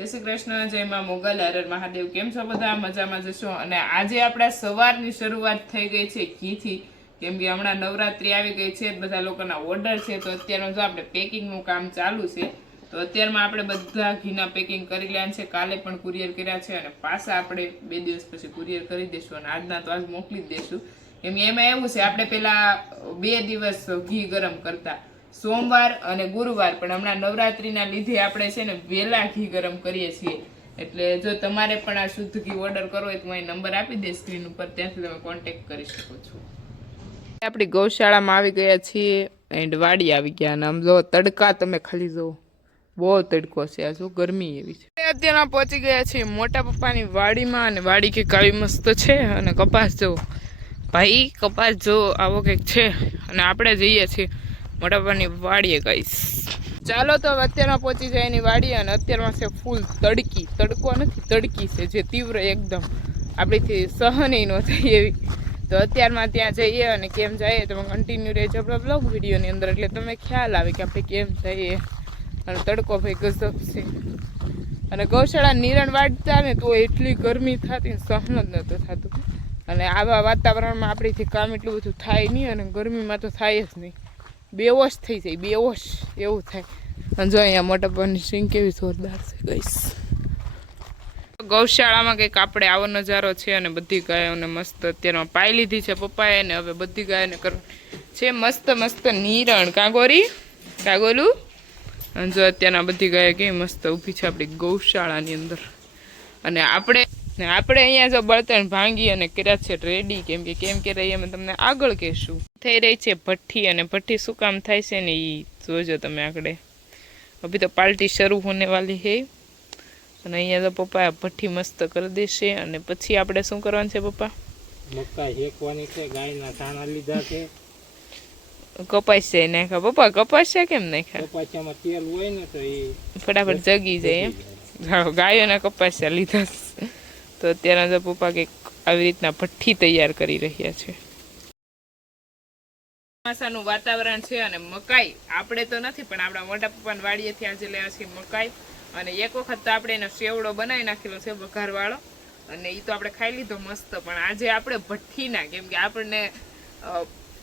જય શ્રી કૃષ્ણ, જય માં મોગલ હરર મહાદેવ. કેમ છો બધા? મજામાં જશો? અને આજે આપણા સવારની શરૂઆત થઈ ગઈ છે ઘીથી. કેમ કે હમણાં નવરાત્રી આવી ગઈ છે, બધા લોકોના ઓર્ડર છે. તો અત્યારનું જો આપણે પેકિંગનું કામ ચાલુ છે, તો અત્યારમાં આપણે બધા ઘીના પેકિંગ કરી રહ્યા છે. કાલે પણ કુરિયર કર્યા છે અને પાછા આપણે બે દિવસ પછી કુરિયર કરી દઈશું અને આજના તો આજ મોકલી જ દઈશું. કેમ એમાં એવું છે, આપણે પહેલાં બે દિવસ ઘી ગરમ કરતા. સોમવાર અને ગુરુવાર, પણ હમણાં નવરાત્રીના લીધે આપણે છે ને વહેલા ઘી ગરમ કરીએ છીએ. એટલે જો તમારે પણ આ શુદ્ધ ઘી ઓર્ડર કરવો હોય તો હું નંબર આપી દઈશ સ્ક્રીન ઉપર, ત્યાંથી તમે કોન્ટેક્ટ કરી શકો છો. આપણી ગૌશાળામાં આવી ગયા છીએ એન્ડ વાડી આવી ગયા અને આમ જો તડકા તમે ખાલી જવો બહુ તડકો છે. આ જો ગરમી એવી છે. અત્યારે પહોંચી ગયા છીએ મોટા પપ્પાની વાડીમાં અને વાડી કે કાળી મસ્ત છે અને કપાસ જો, ભાઈ કપાસ જો આવો કંઈક છે અને આપણે જઈએ છીએ. મોટા પપ્પાની વાડીએ ગઈશ. ચાલો તો અત્યારમાં પહોંચી જાય એની વાડી અને અત્યારમાં છે ફૂલ તડકી. તડકો નથી, તડકી છે, જે તીવ્ર એકદમ. આપણીથી સહન ન થાય એવી. તો અત્યારમાં ત્યાં જઈએ અને કેમ જઈએ તમે કન્ટિન્યુ રહેજો આપણા બ્લોગ વિડીયોની અંદર. એટલે તમે ખ્યાલ આવે કે આપણે કેમ જઈએ. અને તડકો ભાઈ ગજબ છે. અને ગૌશાળા નિરણ વાટતા ને તો એટલી ગરમી થતી સહન જ નહોતું થતું. અને આવા વાતાવરણમાં આપણીથી કામ એટલું બધું થાય નહીં અને ગરમીમાં તો થાય જ નહીં. બેવોશ થઈ જાય બેવોશ એવું થાય. અને જો અહીંયા મોટા પપ્પાની સિંગ કેવી જોરદાર છે ગઈશ ગૌશાળામાં કંઈક આપણે આવો નજારો છે અને બધી ગાયોને મસ્ત અત્યારમાં પાઈ લીધી છે પપ્પાએ ને હવે બધી ગાયોને કરવાની છે મસ્ત મસ્ત નીરણ. કાગોરી? કાગોલું? અને જો અત્યારના બધી ગાયો કેવી મસ્ત ઊભી છે આપણી ગૌશાળાની અંદર. અને આપણે ને આપણે અહીંયા જો બળતણ ભાંગી અને કર્યા છે રેડી કેમ કે કેમ કે રહી અમે તમને આગળ કહેશું. થઈ રહી છે ભઠ્ઠી અને ભઠ્ઠી શું કામ થાય છે ને એ જોજો તમે આગળ. અભી તો પાર્ટી શરૂ હોને વાલી હે. અને અહીંયા તો પપ્પા ભઠ્ઠી મસ્ત કરી દેશે અને પછી આપણે શું કરવાનું છે પપ્પા? મક્કા હેકવાની છે ગાયના છાણા લીધા છે. કપાસ છે નાખ્યા. પપ્પા કપાસ છે કેમ નાખ્યા? કપાસિયામાં તેલ હોય ને તો એ ફટાફટ જગી જાય એમ. ગાયોના કપાસિયા લીધા. તો અત્યારના તો પપ્પા કંઈક આવી રીતના ભઠ્ઠી તૈયાર કરી રહ્યા છે. ચોમાસાનું વાતાવરણ છે અને મકાઈ આપણે તો નથી પણ આપણા મોટા પપ્પાની વાડીએથી આજે લેવા છે મકાઈ. અને એક વખત તો આપણે એનો સેવડો બનાવી નાખેલો છે વઘારવાળો. અને એ તો આપણે ખાઈ લીધો મસ્ત. પણ આજે આપણે ભઠ્ઠીના કેમ કે આપણને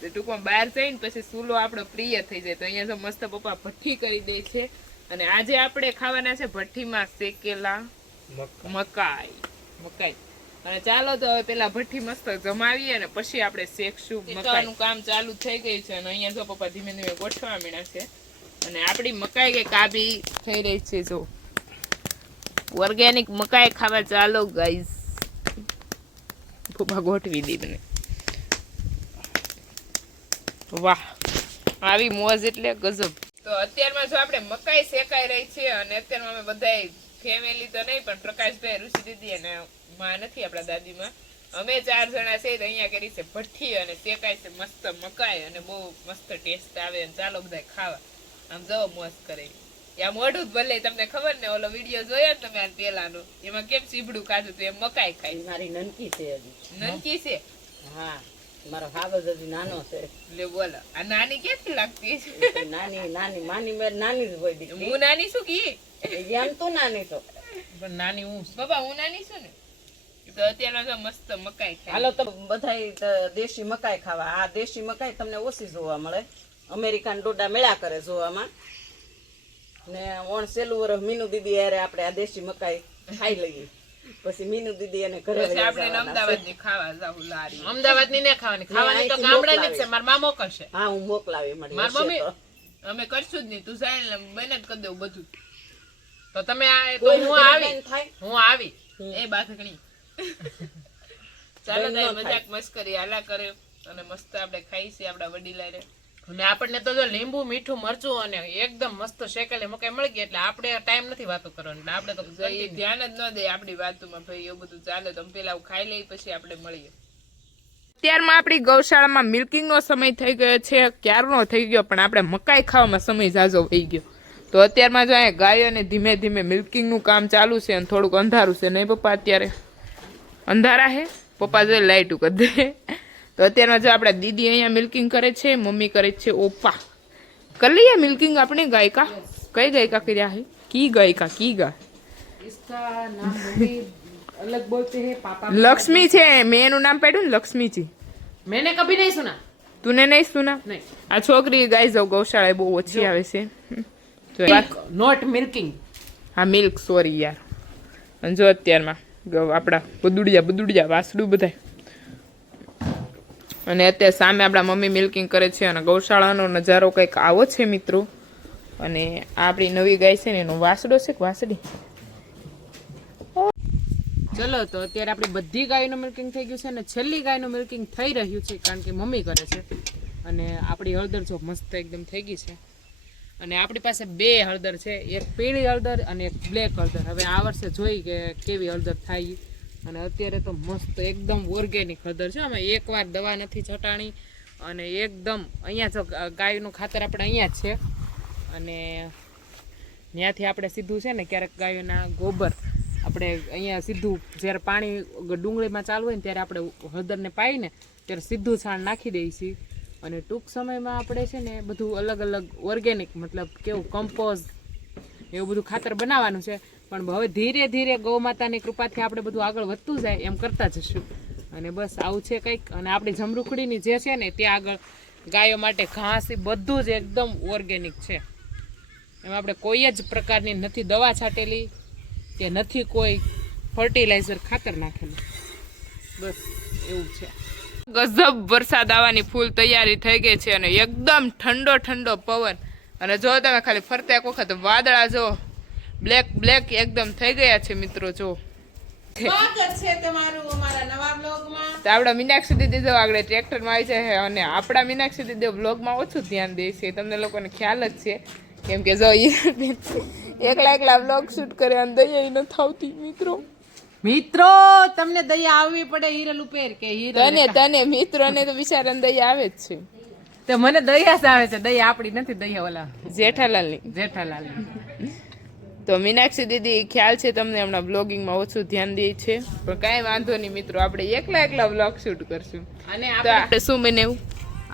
ટૂંકમાં બહાર જઈને પછી સૂલો આપણો પ્રિય થઈ જાય. તો અહીંયા તો મસ્ત પપ્પા ભઠ્ઠી કરી દે છે. અને આજે આપણે ખાવાના છે ભઠ્ઠીમાં શેકેલા મકાઈ. મકાઈ. અને ચાલો તો હવે પેલા ભઠ્ઠી મસ્ત જમાવીએ અને પછી આપણે શેકશું મકાઈનું કામ ચાલુ થઈ ગયું છે અને અહીંયા જો પપ્પા ધીમે ધીમે ગોઠવા મીણા છે. અને આપણી મકાઈ કે કાબી થઈ રહી છે જો. ઓર્ગેનિક મકાઈ ખાવા ચાલો ગાઈઝ પપ્પા ગોઠવી દી મને. વાહ. આવી મોજ એટલે ગજબ. તો અત્યારમાં જો આપણે મકાઈ શેકાઈ રહી છે અને અત્યારમાં અમે બધાય ફેમિલી તો નહીં પણ પ્રકાશભાઈ ઋષિ દીદી અને માં નથી આપણા દાદીમાં. અમે ચાર જણા છે અહીંયા કરી છે ભઠ્ઠી અને શેકાય છે મસ્ત મકાઈ અને બહુ મસ્ત ટેસ્ટ આવે અને ચાલો બધા ખાવા. આમ જવો મસ્ત કરે. યા મોઢું જ ભલે તમને ખબર ને ઓલો વીડિયો જોયો ને તમે આ પેલાનો એમાં કેમ સીબડું ખાધું તું એમ મકાઈ ખાઈ મારી નનકી છે હજી. નનકી છે? હા. મારો હાવજ હજી નાનો છે. લે બોલો આ નાની ક્યાંથી લાગતી છે? નાની નાની માની મેર નાની જ હોય દીકરી. હું નાની છું કી? એમ તું નાની છો. પણ નાની હું બાબા હું નાની છું ને? તો અત્યારનો તો મસ્ત મકાઈ ખાય. હાલો તો બધાય દેશી મકાઈ ખાવા. આ દેશી મકાઈ તમને ઓછી જોવા મળે. અમેરિકન ડોડા મેળા કરે જોવામાં. ને ઓણ સેલું વરસ મીનુ દીદી યારે આપણે આ દેશી મકાઈ ખાઈ લઈએ. પછી મીનુ દીદી એને ઘરે આપણે અમદાવાદની ખાવા જાવું લારી. અમદાવાદની ને ખાવાની. ખાવાની તો ગામડા ની છે. મારા માં મોકલશે. હા હું મોકલાવી મળી માર મમ્મી- અમે કરશું જ નહીં. તું જાય ને બને જ કરી દેવું બધું. તો તમે આ તો હું આવી. હું આવી. એ બાથકણી ચાલો મજાક મસ્કરી હાલા કરે અને મસ્ત આપણે ખાઈ છીએ આપણા વડીલા રે અને આપણને તો જો લીંબુ મીઠું મરચું અને એકદમ મસ્ત શેકેલી મકાઈ મળી ગઈ એટલે આપણે ટાઈમ નથી વાતો કરવાનો. એટલે આપણે તો ધ્યાન જ ન દે આપણી વાતોમાં ભાઈ એવું બધું ચાલે તો પેલા ખાઈ લઈ પછી આપણે મળીએ. અત્યારમાં આપણી ગૌશાળામાં મિલ્કિંગનો સમય થઈ ગયો છે ક્યારનો થઈ ગયો પણ આપણે મકાઈ ખાવામાં સમય ઝાઝો થઈ ગયો. તો અત્યારમાં જો અહીંયા ગાયોને ધીમે ધીમે મિલ્કિંગનું કામ ચાલુ છે અને થોડુંક અંધારું છે. નહીં પપ્પા અત્યારે અંધારા હે? પપ્પા જો લાઈટ કરી દે. તો અત્યારમાં જો આપણા દીદી અહીંયા મિલ્કિંગ કરે છે મમ્મી કરે છે ઓપા કરી લઈએ મિલ્કિંગ આપણે ગાયકા? કઈ ગાયકા કર્યા હે કી ગાયકા કી ગા લક્ષ્મી છે મેં એનું નામ પાડ્યું ને લક્ષ્મીજી મેને કભી નહીં સુના તુને નહીં સુના? નહીં આ છોકરી ગાય જો ગૌશાળાએ બહુ ઓછી આવે છે. નોટ મિલ્કિંગ હા મિલ્ક સોરી યાર. અને જો અત્યારમાં આપણા બદુડિયા બદુડિયા વાસડું બધાય. અને અત્યારે સામે આપણા મમ્મી મિલ્કિંગ કરે છે અને ગૌશાળાનો નજારો કંઈક આવો છે, મિત્રો. અને આપણી નવી ગાય છે ને, એનો વાસડો છે કે વાસડી ચલો, તો અત્યારે આપણી બધી ગાયનું મિલ્કિંગ થઈ ગયું છે અને છેલ્લી ગાયનું મિલ્કિંગ થઈ રહ્યું છે, કારણ કે મમ્મી કરે છે. અને આપણી હળદર જો મસ્ત એકદમ થઈ ગઈ છે. અને આપણી પાસે બે હળદર છે, એક પીળી હળદર અને એક બ્લેક હળદર. હવે આ વર્ષે જોઈ કે કેવી હળદર થાય અને અત્યારે તો મસ્ત એકદમ ઓર્ગેનિક હળદર છે. અમે એકવાર દવા નથી છટાણી અને એકદમ અહીંયા જો ગાયનું ખાતર આપણે અહીંયા જ છે. અને ત્યાંથી આપણે સીધું છે ને ક્યારેક ગાયોના ગોબર આપણે અહીંયા સીધું જ્યારે પાણી ડુંગળીમાં ચાલુ હોય ને ત્યારે આપણે હળદરને પાઈને ત્યારે સીધું છાણ નાખી દઈએ છીએ. અને ટૂંક સમયમાં આપણે છે ને બધું અલગ અલગ ઓર્ગેનિક મતલબ કેવું કમ્પોઝ એવું બધું ખાતર બનાવવાનું છે. પણ હવે ધીરે ધીરે ગૌ માતાની કૃપાથી આપણે બધું આગળ વધતું જાય એમ કરતા જશું. અને બસ આવું છે કંઈક. અને આપણી જમરૂખડીની જે છે ને, ત્યાં આગળ ગાયો માટે ઘાસ એ બધું જ એકદમ ઓર્ગેનિક છે. એમાં આપણે કોઈ જ પ્રકારની નથી દવા છાંટેલી, કે નથી કોઈ ફર્ટિલાઇઝર ખાતર નાખેલું. બસ એવું છે. ગજબ વરસાદ આવવાની ફૂલ તૈયારી થઈ ગઈ છે અને એકદમ ઠંડો ઠંડો પવન. અને જો તમે ખાલી ફરતે એક વખત વાદળા જો બ્લેક બ્લેક એકદમ થઈ ગયા છે મિત્રો જો. સ્વાગત છે તમારું અમારા નવા બ્લોગમાં તો આપણા મીનાક્ષી દીદી જો આગળ ટ્રેક્ટરમાં આવી જાય અને આપણા મીનાક્ષી દીદી બ્લોગમાં ઓછું ધ્યાન દે છે. તમને લોકોને ખ્યાલ જ છે. કેમ કે જો એકલા એકલા બ્લોગ શૂટ કરે અને દયા ન થાવતી મિત્રો. મિત્રો તમને દયા આવવી પડે હીરલ ઉપર કે હિરલ તને તને મિત્રોને તો બિચારાને દયા આવે જ છે. તો મને દયા જ આવે છે. દયા આપણી નથી દયા ઓલા જેઠાલાલની. જેઠાલાલ તો મીનાક્ષી દીદી ખ્યાલ છે તમને હમણાં બ્લોગિંગમાં ઓછું ધ્યાન દે છે? પણ કાંઈ વાંધો નહીં મિત્રો આપણે એકલા એકલા બ્લોગ શૂટ કરશું. અને આપણે શું બનાવ્યું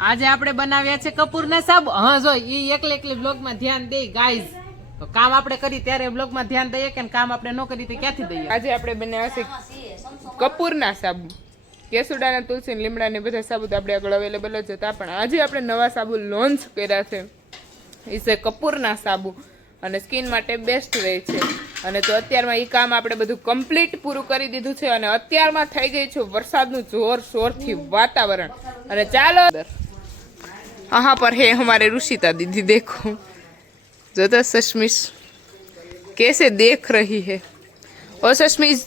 આજે આપણે બનાવ્યા છે કપૂરના સાબુ. હા જો એ એકલે એકલી બ્લોગમાં ધ્યાન દે ગાઈઝ તો કામ આપણે કરી ત્યારે બ્લોગમાં ધ્યાન દઈએ કે કામ આપણે ન કરી તો ક્યાંથી દઈએ? આજે આપણે બનાવ્યા છે કપૂરના સાબુ. કેસુડાના તુલસી ને લીમડાને બધા સાબુ તો આપણે આગળ અવેલેબલ જ હતા. પણ આજે આપણે નવા સાબુ લોન્ચ કર્યા છે. એ છે કપૂરના સાબુ. અને સ્કિન માટે બેસ્ટ રહે છે. અને તો અત્યારમાં એ કામ આપણે બધું કમ્પ્લીટ પૂરું કરી દીધું છે અને અત્યારમાં થઈ ગઈ છે વરસાદનું જોર શોરથી વાતાવરણ. અને ચાલો આહા, પર હે અમારે ઋષિતા દીદી, દેખો. જોતા સશમીશ કેસે દેખ રહી હે? ઓ સશમીશ